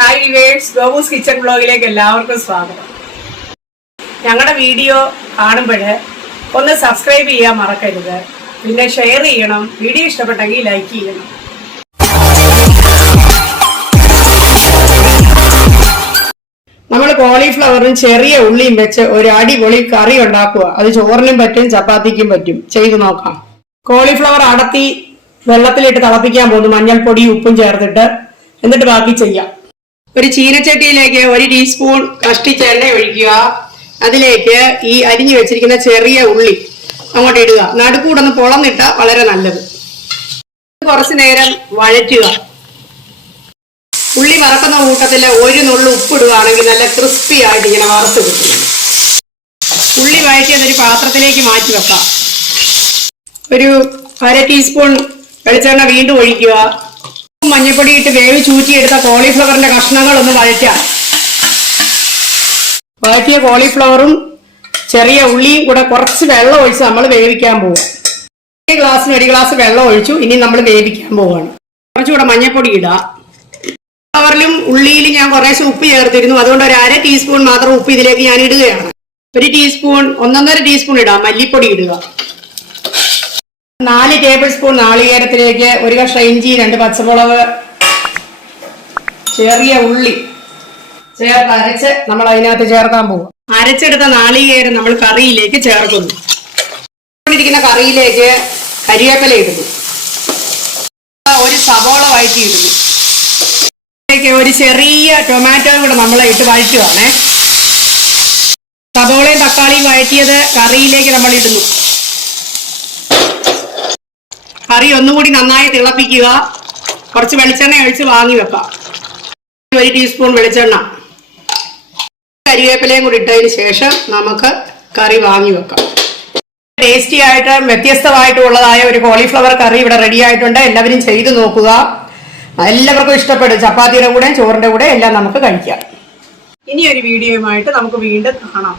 Hi viewers, ഗോബൂസ് kitchen ബ്ലോഗിലേക്ക് എല്ലാവർക്കും സ്വാഗതം. ഞങ്ങളുടെ വീഡിയോ കാണുമ്പോൾ ഒന്ന് സബ്സ്ക്രൈബ് ചെയ്യാൻ മറക്കരുത്, പിന്നെ ഷെയർ ചെയ്യണം, വീഡിയോ ഇഷ്ടപ്പെട്ടെങ്കിൽ ലൈക്ക് ചെയ്യണം. നമ്മൾ കോളിഫ്ലവറും ചെറിയ ഉള്ളിയും വെച്ച് ഒരു അടിപൊളി കറി ഉണ്ടാക്കുക. അത് ചോറിനും പറ്റും, ചപ്പാത്തിക്കും പറ്റും. ചെയ്തു നോക്കാം. കോളിഫ്ലവർ അടത്തി വെള്ളത്തിലിട്ട് തിളപ്പിക്കാൻ പോകുന്നു, മഞ്ഞൾപ്പൊടി ഉപ്പും ചേർത്തിട്ട്. എന്നിട്ട് ബാക്കി ചെയ്യാം. ഒരു ചീനച്ചട്ടിയിലേക്ക് 1 ടീസ്പൂൺ കഷ്ടിച്ച എണ്ണ ഒഴിക്കുക. അതിലേക്ക് ഈ അരിഞ്ഞു വെച്ചിരിക്കുന്ന ചെറിയ ഉള്ളി അങ്ങോട്ട് ഇടുക. നടുക്കൂടൊന്ന് പൊളന്നിട്ട വളരെ നല്ലത്. കുറച്ചു നേരം വഴറ്റുക. ഉള്ളി വറക്കുന്ന കൂട്ടത്തില് 1 നുള്ളു ഉപ്പിടുകയാണെങ്കിൽ നല്ല ക്രിസ്പി ആയിട്ട് ഇങ്ങനെ വറുത്ത് കിട്ടും. ഉള്ളി വഴറ്റിയതൊരു പാത്രത്തിലേക്ക് മാറ്റി വെക്കാം. ഒരു 1/2 ടീസ്പൂൺ വെളിച്ചെണ്ണ വീണ്ടും ഒഴിക്കുക. മഞ്ഞൾപ്പൊടി ഇട്ട് വേവിച്ചൂറ്റിയെടുത്ത കോളിഫ്ലവറിന്റെ കഷ്ണങ്ങളൊന്ന് വഴറ്റാം. വഴറ്റിയ കോളിഫ്ലവറും ചെറിയ ഉള്ളിയും കൂടെ കുറച്ച് വെള്ളം ഒഴിച്ച് നമ്മൾ വേവിക്കാൻ പോകും. 1 ഗ്ലാസ് വെള്ളം ഒഴിച്ചു. ഇനി നമ്മൾ വേവിക്കാൻ പോവുകയാണ്. കുറച്ചുകൂടെ മഞ്ഞൾപ്പൊടി ഇടാം. ഫ്ലവറിലും ഉള്ളിയിലും ഞാൻ കുറേശ്ശെ ഉപ്പ് ചേർത്തിരുന്നു, അതുകൊണ്ട് ഒരു 1/2 ടീസ്പൂൺ മാത്രം ഉപ്പ് ഇതിലേക്ക് ഞാൻ ഇടുകയാണ്. 1 ടീസ്പൂൺ 1.5 ടീസ്പൂൺ ഇടാം. മല്ലിപ്പൊടി ഇടുക. 4 ടേബിൾ സ്പൂൺ നാളികേരത്തിലേക്ക് 1 കഷ്ണം ഇഞ്ചി, 2 പച്ചമുളക്, ചെറിയ ഉള്ളി ചേർത്ത് അരച്ച് നമ്മൾ അതിനകത്ത് ചേർക്കാൻ പോകും. അരച്ചെടുത്ത നാളികേരം നമ്മൾ കറിയിലേക്ക് ചേർക്കുന്നു. ഇരിക്കുന്ന കറിയിലേക്ക് കരിവേപ്പില ഇടുന്നു. ഒരു സവോള വഴറ്റി ഇടുന്നു. ഒരു ചെറിയ ടൊമാറ്റോയും കൂടെ നമ്മൾ ഇട്ട് വഴറ്റുവാണേ. സവോളയും തക്കാളിയും വഴറ്റിയത് കറിയിലേക്ക് നമ്മൾ ഇടുന്നു. കറി ഒന്നുകൂടി നന്നായി തിളപ്പിക്കുക. കുറച്ച് വെളിച്ചെണ്ണ ഒഴിച്ച് വാങ്ങി വെക്കാം. 1 ടീസ്പൂൺ വെളിച്ചെണ്ണ, കരിവേപ്പിലയും കൂടി ഇട്ടതിന് ശേഷം നമുക്ക് കറി വാങ്ങി വെക്കാം. ടേസ്റ്റി ആയിട്ട് വ്യത്യസ്തമായിട്ടുള്ളതായ ഒരു കോളിഫ്ലവർ കറി ഇവിടെ റെഡി ആയിട്ടുണ്ട്. എല്ലാവരും ചെയ്തു നോക്കുക. എല്ലാവർക്കും ഇഷ്ടപ്പെടും. ചപ്പാത്തിയുടെ കൂടെ ചോറിന്റെ കൂടെ എല്ലാം നമുക്ക് കഴിക്കാം. ഇനി ഒരു വീഡിയോയുമായിട്ട് നമുക്ക് വീണ്ടും കാണാം.